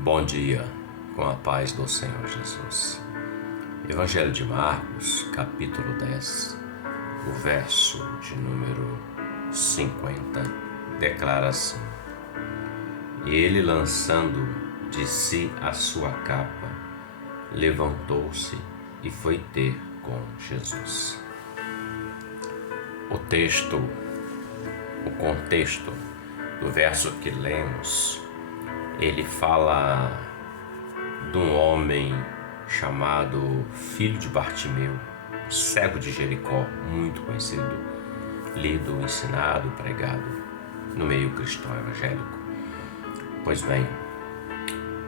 Bom dia, com a paz do Senhor Jesus. Evangelho de Marcos, capítulo 10, o verso de número 50, declara assim: E ele, lançando de si a sua capa, levantou-se e foi ter com Jesus. O contexto do verso que lemos, ele fala de um homem chamado filho de Bartimeu, cego de Jericó, muito conhecido, lido, ensinado, pregado no meio cristão evangélico. Pois bem,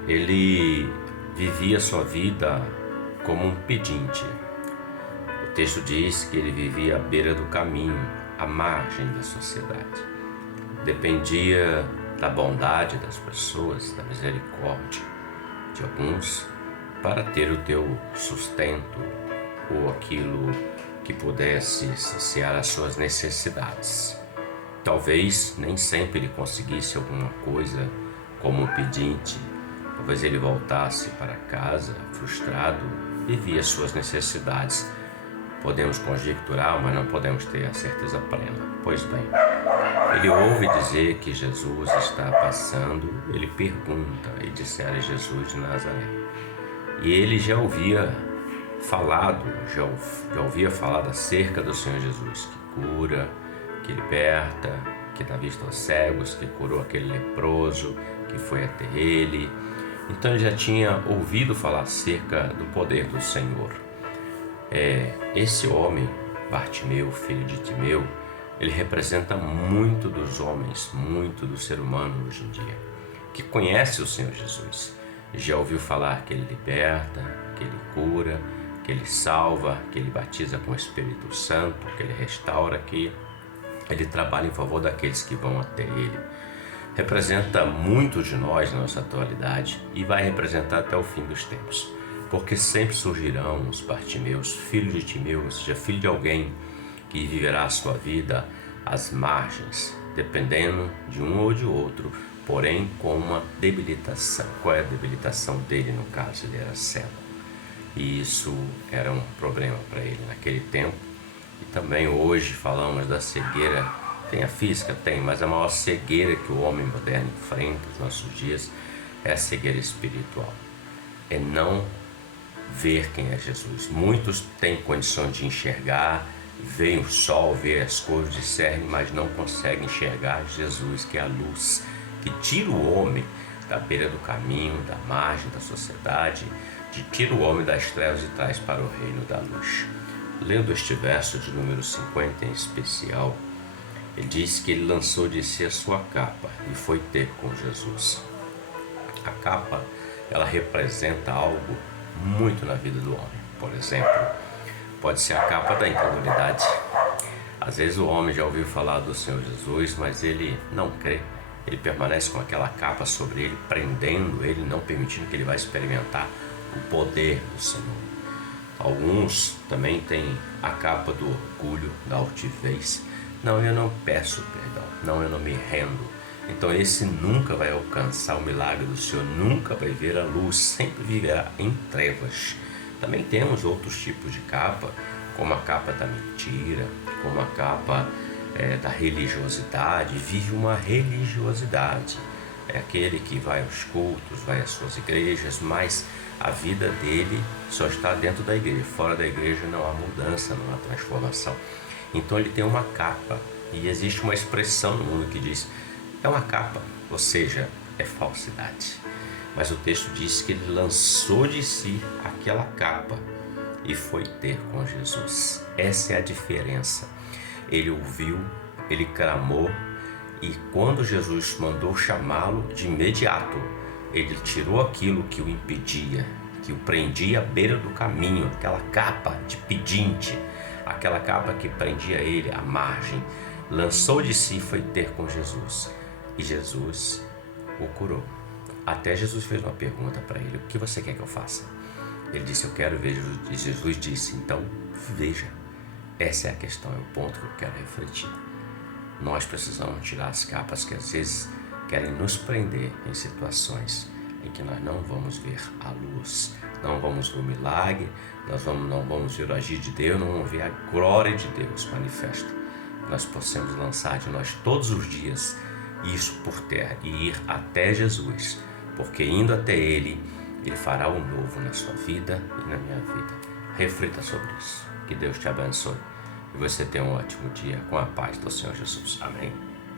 ele vivia sua vida como um pedinte. O texto diz que ele vivia à beira do caminho, à margem da sociedade. Dependia da bondade das pessoas, da misericórdia de alguns, para ter o teu sustento ou aquilo que pudesse saciar as suas necessidades. Talvez nem sempre ele conseguisse alguma coisa como um pedinte. Talvez ele voltasse para casa frustrado, vivia suas necessidades. Podemos conjecturar, mas não podemos ter a certeza plena. Pois bem, ele ouve dizer que Jesus está passando, ele pergunta, e disseram Jesus de Nazaré. E ele já ouvia falado acerca do Senhor Jesus, que cura, que liberta, que dá vista aos cegos, que curou aquele leproso, que foi até ele. Então ele já tinha ouvido falar acerca do poder do Senhor. Esse homem, Bartimeu, filho de Timeu, ele representa muito dos homens, muito do ser humano hoje em dia, que conhece o Senhor Jesus. Já ouviu falar que ele liberta, que ele cura, que ele salva, que ele batiza com o Espírito Santo, que ele restaura, que ele trabalha em favor daqueles que vão até ele. Representa muitos de nós na nossa atualidade e vai representar até o fim dos tempos, porque sempre surgirão os Bartimeus, filho de Timeu, ou seja, filho de alguém que viverá a sua vida às margens, dependendo de um ou de outro, porém com uma debilitação. Qual é a debilitação dele no caso? Ele era cego. E isso era um problema para ele naquele tempo. E também hoje falamos da cegueira. Tem a física? Tem, mas a maior cegueira que o homem moderno enfrenta nos nossos dias é a cegueira espiritual. É não ver quem é Jesus. Muitos têm condição de enxergar, veem o sol, veem as cores, discernem, mas não conseguem enxergar Jesus, que é a luz, que tira o homem da beira do caminho, da margem da sociedade, que tira o homem das trevas e traz para o reino da luz. Lendo este verso de número 50 em especial, ele diz que ele lançou de si a sua capa e foi ter com Jesus. A capa, ela representa algo muito na vida do homem. Por exemplo, pode ser a capa da incredulidade. Às vezes o homem já ouviu falar do Senhor Jesus, mas ele não crê. Ele permanece com aquela capa sobre ele, prendendo ele, não permitindo que ele vá experimentar o poder do Senhor. Alguns também têm a capa do orgulho, da altivez. Não, eu não peço perdão. Não, eu não me rendo. Então esse nunca vai alcançar o milagre do Senhor, nunca vai ver a luz, sempre viverá em trevas. Também temos outros tipos de capa, como a capa da mentira, como a capa da religiosidade, vive uma religiosidade. É aquele que vai aos cultos, vai às suas igrejas, mas a vida dele só está dentro da igreja. Fora da igreja não há mudança, não há transformação. Então ele tem uma capa, e existe uma expressão no mundo que diz: é uma capa, ou seja, é falsidade. Mas o texto diz que ele lançou de si aquela capa e foi ter com Jesus. Essa é a diferença. Ele ouviu, ele clamou, e quando Jesus mandou chamá-lo, de imediato, ele tirou aquilo que o impedia, que o prendia à beira do caminho, aquela capa de pedinte, aquela capa que prendia ele à margem, lançou de si e foi ter com Jesus. E Jesus o curou. Até Jesus fez uma pergunta para ele: o que você quer que eu faça? Ele disse: eu quero ver. E Jesus disse: então veja. Essa é a questão, é o ponto que eu quero refletir. Nós precisamos tirar as capas que às vezes querem nos prender em situações em que nós não vamos ver a luz, não vamos ver o milagre, não vamos ver o agir de Deus, não vamos ver a glória de Deus manifesta. Nós possamos lançar de nós todos os dias isso por terra e ir até Jesus, porque indo até Ele, Ele fará o novo na sua vida e na minha vida. Reflita sobre isso. Que Deus te abençoe e você tenha um ótimo dia com a paz do Senhor Jesus. Amém.